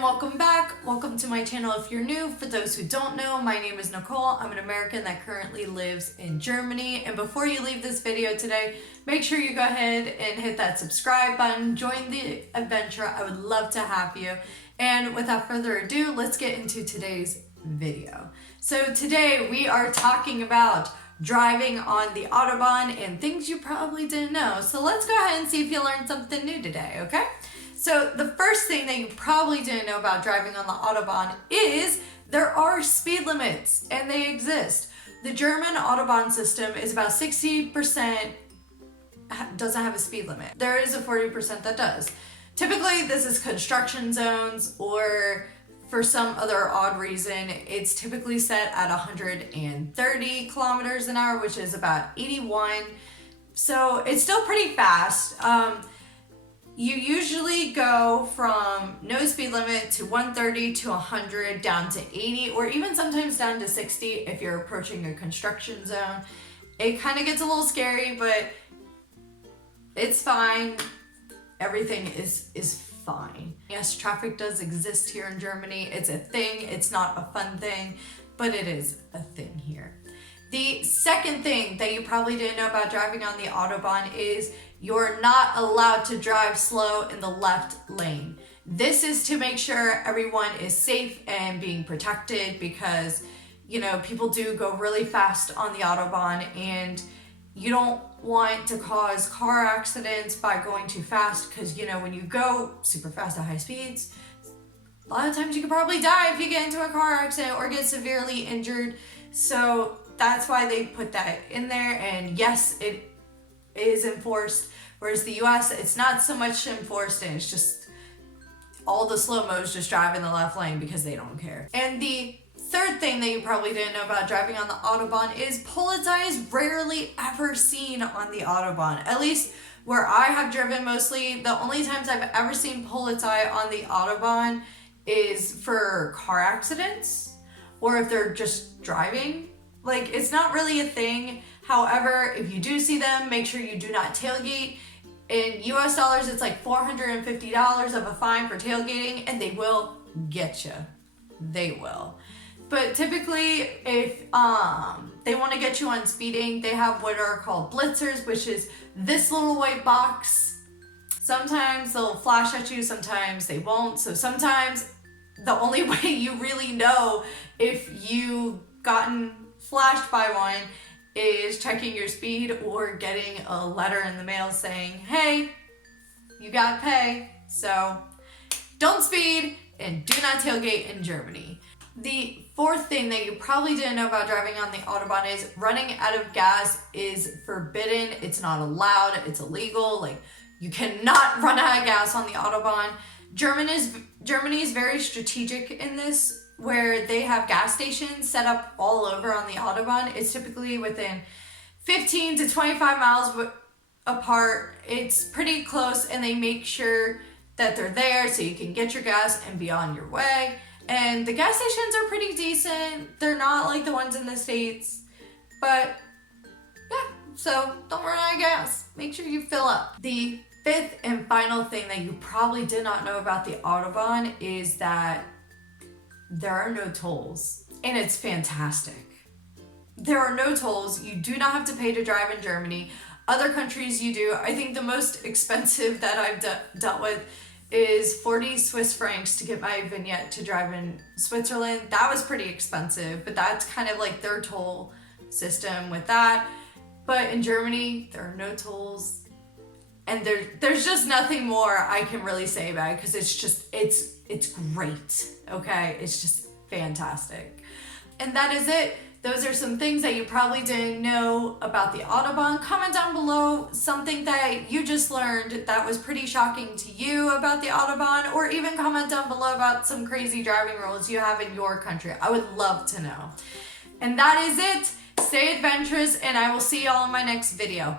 and welcome back. Welcome to my channel if you're new. For those who don't know, my name is Nicole. I'm an American that currently lives in Germany. And before you leave this video today, make sure you go ahead and hit that subscribe button. Join the adventure. I would love to have you. And without further ado, let's get into today's video. So today we are talking about driving on the Autobahn and things you probably didn't know. So let's go ahead and see if you learned something new today, okay? So the first thing that you probably didn't know about driving on the Autobahn is there are speed limits, and they exist. The German Autobahn system is about 60% doesn't have a speed limit. There is a 40% that does. Typically, this is construction zones, or for some other odd reason, it's typically set at 130 kilometers an hour, which is about 81. So it's still pretty fast. You usually go from no speed limit to 130 to 100 down to 80, or even sometimes down to 60 if you're approaching a construction zone. It kind of gets a little scary, but it's fine. Everything is fine. Yes, traffic does exist here in Germany. It's a thing. It's not a fun thing, but it is a thing here. The second thing that you probably didn't know about driving on the Autobahn is you're not allowed to drive slow in the left lane. This is to make sure everyone is safe and being protected because, you know, people do go really fast on the Autobahn, and you don't want to cause car accidents by going too fast because, you know, when you go super fast at high speeds, a lot of times you could probably die if you get into a car accident or get severely injured. So that's why they put that in there. And yes, it is enforced, whereas the US, it's not so much enforced, and it's just all the slow-mos just drive in the left lane because they don't care. And the third thing that you probably didn't know about driving on the Autobahn is Polizei is rarely ever seen on the Autobahn. At least where I have driven mostly, the only times I've ever seen Polizei on the Autobahn is for car accidents or if they're just driving. Like, it's not really a thing. However, if you do see them, make sure you do not tailgate. In US dollars, it's like $450 of a fine for tailgating, and they will get you. They will. But typically, if they want to get you on speeding, they have what are called Blitzers, which is this little white box. Sometimes they'll flash at you, sometimes they won't. So sometimes the only way you really know if you've gotten flashed by one is checking your speed or getting a letter in the mail saying, hey, you gotta pay. So don't speed and do not tailgate in Germany. The fourth thing that you probably didn't know about driving on the Autobahn is running out of gas is forbidden. It's not allowed. It's illegal. Like, you cannot run out of gas on the Autobahn. Germany is very strategic in this, where they have gas stations set up all over on the Autobahn. It's typically within 15 to 25 miles apart. It's pretty close, and they make sure that they're there so you can get your gas and be on your way. And the gas stations are pretty decent. They're not like the ones in the States, but yeah, so don't run out of gas. Make sure you fill up. The fifth and final thing that you probably did not know about the Autobahn is that there are no tolls, and it's fantastic. There are no tolls. You do not have to pay to drive in Germany. Other countries you do. I think the most expensive that I've dealt with is 40 Swiss francs to get my vignette to drive in Switzerland. That was pretty expensive, but that's kind of like their toll system with that. But in Germany, there are no tolls, and there's just nothing more I can really say about it because it's great, okay? It's just fantastic. And that is it. Those are some things that you probably didn't know about the Autobahn. Comment down below something that you just learned that was pretty shocking to you about the Autobahn, or even comment down below about some crazy driving rules you have in your country. I would love to know. And that is it. Stay adventurous, and I will see y'all in my next video.